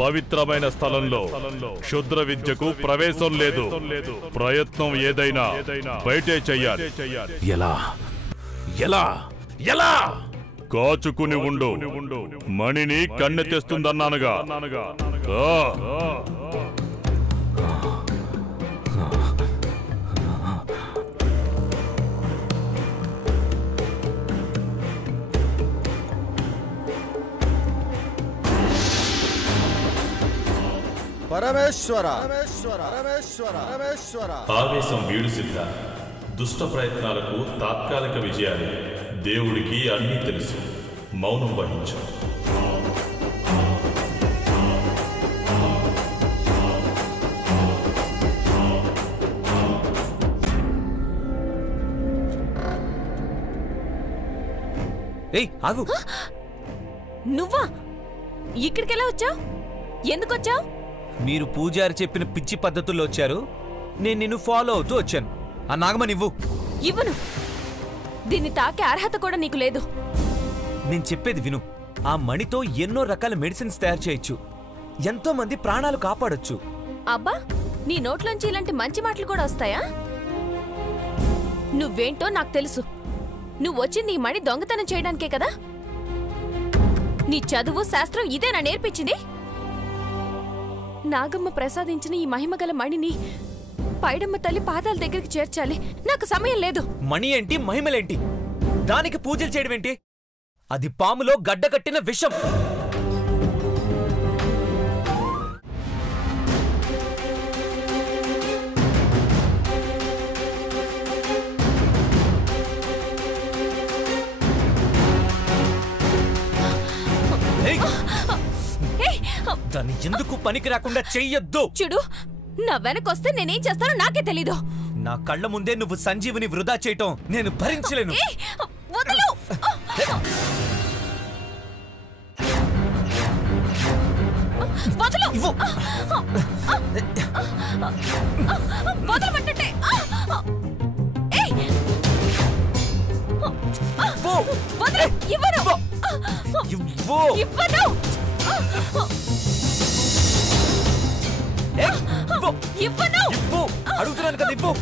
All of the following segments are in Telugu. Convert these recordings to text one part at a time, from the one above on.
పవిత్రమైన స్థలంలో క్షుద్ర విద్యకు ప్రవేశం లేదు. ప్రయత్నం ఏదైనా బయటే చెయ్యాలి. ఎలా ఎలా ఎలా కాచుకుని ఉండు. మణిని కన్నె తెస్తుందన్నానుగా. పరమేశ్వర పరమేశ్వర పరమేశ్వర పరమేశ్వర. ఆవేశం వీడు సిద్ధ. దుష్ట ప్రయత్నాలకు తాత్కాలిక విజయాలే. దేవుడికి అన్నీ తెలుసు. మౌనం వహించు. ఏయ్ ఆగు. నువ్వా ఇక్కడికెలా వచ్చావు? ఎందుకు వచ్చావు? మీరు పూజారి చెప్పిన పిచ్చి పద్ధతుల్లో వచ్చారు. నేను నిన్ను ఫాలో అవుతూ వచ్చాను. ఆ నాగమని ఇవ్వు. ఇవ్వను. దీన్ని తాకే అర్హత కూడా నీకు లేదు. నేను చెప్పేది విను. ఆ మణితో ఎన్నో రకాల మెడిసిన్స్ తయారు చేయొచ్చు. ఎంతో మంది ప్రాణాలు కాపాడొచ్చు. అబ్బా, నీ నోట్లోంచి ఇలాంటి మంచి మాటలు కూడా వస్తాయా? నువ్వేంటో నాకు తెలుసు. నువ్వొచ్చింది ఈ మణి దొంగతనం చేయడానికే కదా? నీ చదువు శాస్త్రం ఇదేనా నేర్పించింది? నాగమ్మ ప్రసాదించిన ఈ మహిమగల మణిని పైడమ్మ తల్లి పాదాల దగ్గరికి చేర్చాలి. నాకు సమయం లేదు. మణి ఏంటి, మహిమలేంటి? దానికి పూజలు చేయడం ఏంటి? అది పాములో గడ్డకట్టిన విషం. దాన్ని ఎందుకు పనికి రాకుండా చెయ్యొద్దు. చూడు, నా వెనకొస్తే నేనేం చేస్తానో నాకే తెలీదు. నా కళ్ళ ముందే నువ్వు సంజీవిని వృధా చేయటం నేను భరించలేను. వదలు. వదలు. వదలమంటే ఇవ్వను. ఇవ్వను. ఇవ్వను. ఇవ్వు. అడుగుతున్నాను కదా, ఇవ్వు.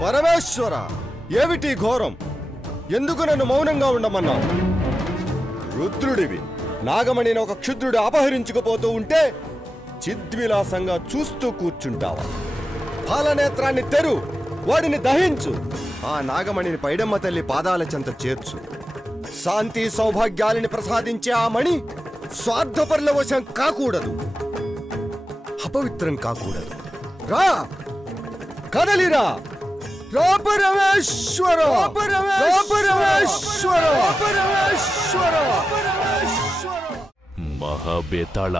పరమేశ్వర, ఏమిటి ఘోరం? ఎందుకు నన్ను మౌనంగా ఉండమన్నావు? రుద్రుడివి, నాగమణిని ఒక క్షుద్రుడు అపహరించుకుపోతూ ఉంటే చిద్విలాసంగా చూస్తూ కూర్చుంటావా? పాలనేత్రాన్ని తెరు, వాడిని దహించు. ఆ నాగమణిని పైడమ్మ తల్లి పాదాల చెంత చేర్చు. శాంతి సౌభాగ్యాలని ప్రసాదించే ఆ మణి స్వార్థపరుల వశం కాకూడదు, అపవిత్రం కాకూడదు. రా, కదలిరా! పరమేశ్వర, పరమేశ్వర, పరమేశ్వర. మహాబేతాళ,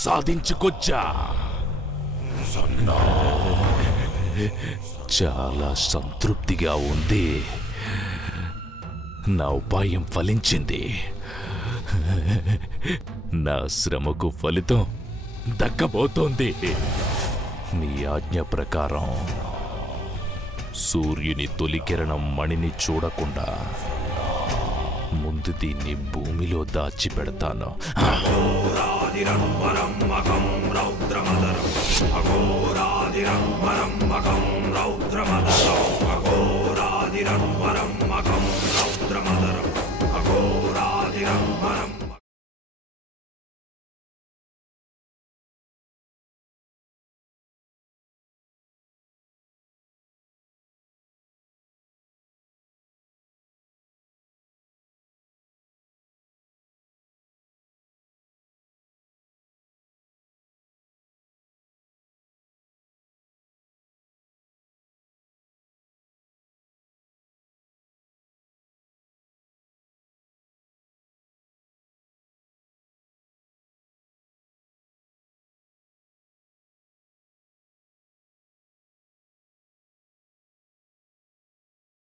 సాధించుకొచ్చా. చాలా సంతృప్తిగా ఉంది. నా ఉపాయం ఫలించింది. నా శ్రమకు ఫలితం దక్కబోతోంది. నీ ఆజ్ఞ ప్రకారం సూర్యుని తొలికిరణం మణిని చూడకుండా ముందు దీన్ని భూమిలో దాచిపెడతాను.